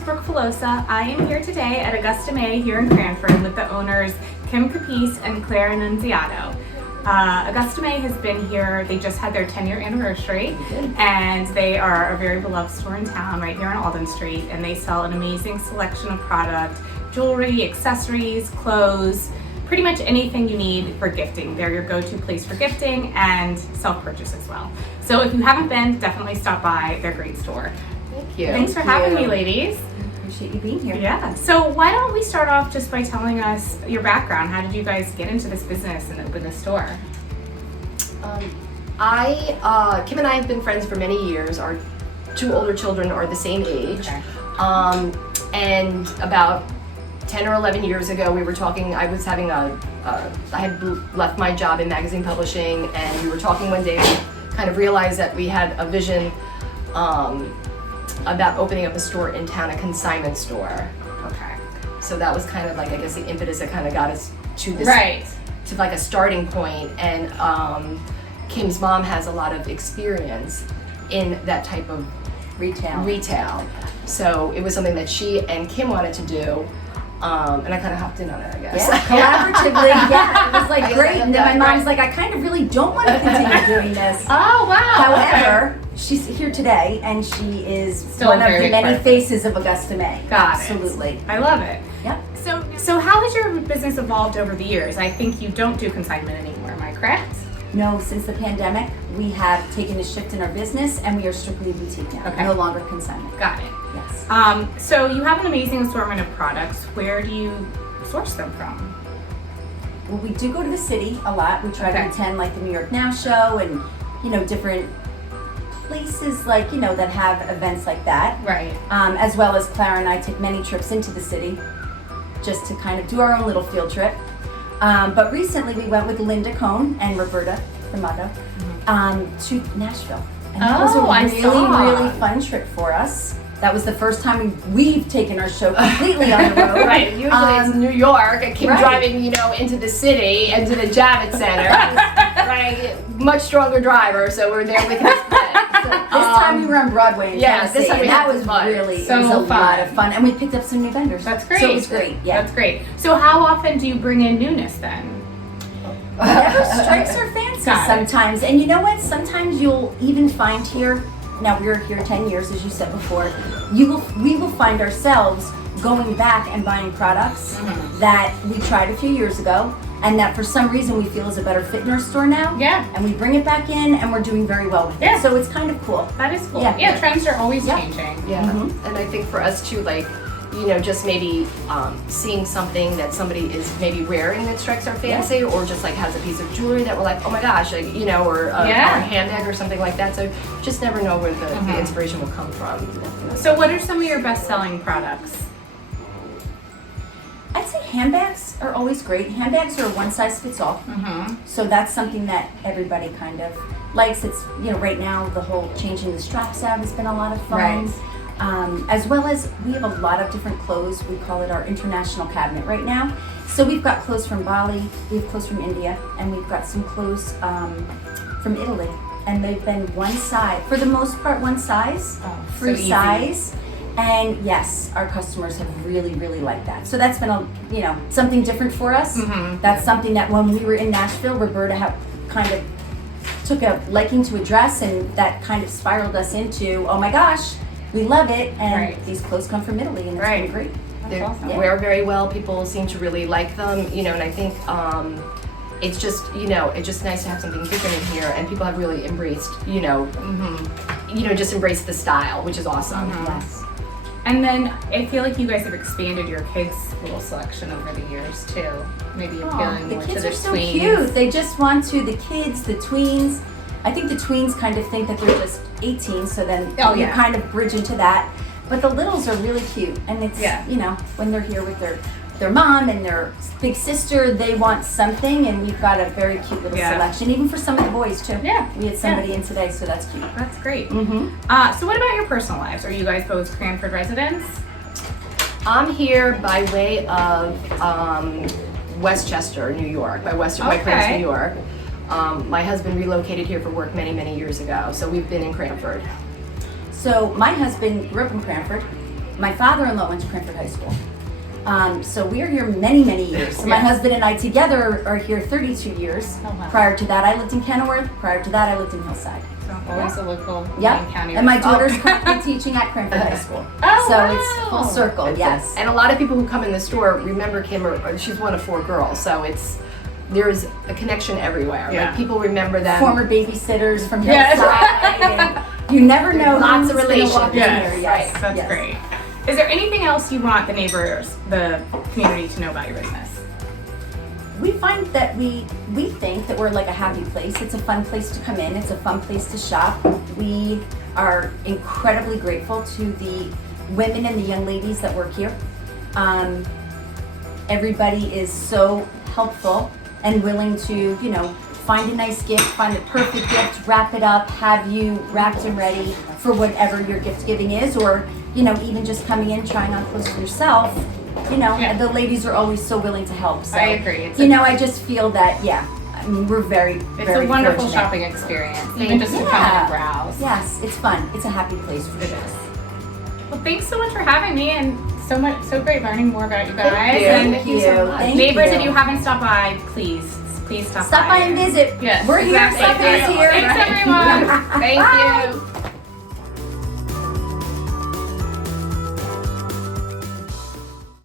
is Brooke Filosa. I am here today at Augusta Mae here in Cranford with the owners Capece and Clara Nunziato. Augusta Mae has been here, they just had their 10-year anniversary, and they are a very beloved store in town right here on Alden Street, and they sell an amazing selection of product, jewelry, accessories, clothes, pretty much anything you need for gifting. They're your go-to place for gifting and self-purchase as well. So if you haven't been, definitely stop by their great store. Thank you. Thanks for having me, ladies. Appreciate you being here. Yeah. So why don't we start off just by telling us your background? How did you guys get into this business and open this store? Kim and I have been friends for many years. Our two older children are the same age. Okay. And about 10 or 11 years ago, we were talking, I had left my job in magazine publishing, and we were talking one day and kind of realized that we had a vision about opening up a store in town, a consignment store. Okay. So that was kind of like, I guess, the impetus that kind of got us to this, Right. to like a starting point. And Kim's mom has a lot of experience in that type of retail. So it was something that she and Kim wanted to do. And I kind of hopped in on it, I guess. Yeah, collaboratively, yeah. It was like great. And then my mom's like, I kind of really don't want to continue doing this. Oh, wow. However, she's here today, and she is Still one of very the many perfect. faces of Augusta Mae. Got it. Absolutely. I love it. Yep. So how has your business evolved over the years? I think you don't do consignment anymore, am I correct? No, since the pandemic, we have taken a shift in our business, and we are strictly boutique now. Okay. No longer consignment. Got it. Yes. So you have an amazing assortment of products. Where do you source them from? Well, we do go to the city a lot. We try Okay. to attend like the New York Now show and, different places like, that have events like that. Right. As well as Clara and I take many trips into the city just to kind of do our own little field trip. But recently we went with Linda Cohn and Roberta D'Amato to Nashville. And that was a really fun trip for us. That was the first time we've taken our show completely on the road. Right, usually it's New York, and Kim driving, into the city and to the Javits Center. Right, much stronger driver, so we're there with his friends. So, This time we were on Broadway in Tennessee, this time we and that had was fun. really So it was a fun. lot of fun, and we picked up some new vendors. That's great. So it was great. Yeah, That's great. So how often do you bring in newness then? whatever strikes our fancy Got it. sometimes. And you know what? Sometimes you'll even find here. Now we were here 10 years, as you said before. We will find ourselves going back and buying products that we tried a few years ago, and that for some reason we feel is a better fit in our store now. Yeah. And we bring it back in, and we're doing very well with Yeah. it. So it's kind of cool. That is cool. Yeah. Yeah, trends are always Yeah. changing. Yeah, and I think for us too, just maybe seeing something that somebody is maybe wearing that strikes our fancy, or just like has a piece of jewelry that we're like, oh my gosh, or a handbag or something like that. So just never know where the inspiration will come from. So what are some of your best-selling products? I'd say handbags are always great. Handbags are one size fits all. So that's something that everybody kind of likes. It's, right now the whole changing the straps out has been a lot of fun. Right. As well as we have a lot of different clothes. We call it our international cabinet right now. So we've got clothes from Bali, we have clothes from India, and we've got some clothes from Italy. And they've been one size, for the most part, one size, free so easy. size. And yes, our customers have really, really liked that. So that's been something different for us. That's something that when we were in Nashville, Roberta kind of took a liking to a dress, and that kind of spiraled us into, oh my gosh, we love it, and these clothes come from Italy, and it's been great. They awesome. wear very well. People seem to really like them, and I think it's just, it's just nice to have something different in here, and people have really embraced, just embraced the style, which is awesome. Yes. And then I feel like you guys have expanded your kids' little selection over the years too. Maybe appealing The more to kids the are so tweens. cute. They just want to, the kids, the tweens. I think the tweens kind of think that they're just 18, so then you kind of bridge into that. But the littles are really cute, and it's, when they're here with their mom and their big sister, they want something, and we've got a very cute little selection, even for some of the boys too. Yeah. We had somebody in today, so that's cute. That's great. So what about your personal lives? Are you guys both Cranford residents? I'm here by way of Westchester, New York, by White Plains, New York. My husband relocated here for work many, many years ago, so we've been in Cranford. So my husband grew up in Cranford. my father-in-law went to Cranford High School. So we're here many, many years. So my Yes. husband and I together are here 32 years. Oh, wow. Prior to that, I lived in Kenilworth. Prior to that, I lived in Hillside. So always a local Yep. Wayne County. And my result. daughter's currently teaching at Cranford High School. Oh, So wow. it's full circle, yes. And a lot of people who come in the store remember Kim, or she's one of 4 girls, so there's a connection everywhere. Yeah. Like people remember them. Former babysitters from Yes. Hillside. and you never know Lots who's of gonna walk in relations. here. Yes, Yes, that's yes. great. Is there anything else you want the neighbors, the community to know about your business? We find that we think that we're like a happy place. It's a fun place to come in. It's a fun place to shop. We are incredibly grateful to the women and the young ladies that work here. Everybody is so helpful and willing to, find a nice gift, find the perfect gift, wrap it up, have you wrapped and ready for whatever your gift giving is, or, even just coming in, trying on clothes for yourself. Yeah. The ladies are always so willing to help. So, I agree. I just feel that, we're very, It's very a wonderful fortunate. shopping experience, even just to come Yeah. and browse. Yes, it's fun. It's a happy place for It sure. is. Well, thanks so much for having me, and so great learning more about you guys. Thank you. And Thank you so much. Thank neighbors, you. if you haven't stopped by, please stop Stop by and visit. Yes, We're here. exactly. Something's here. Thanks, everyone. Thank Bye. you.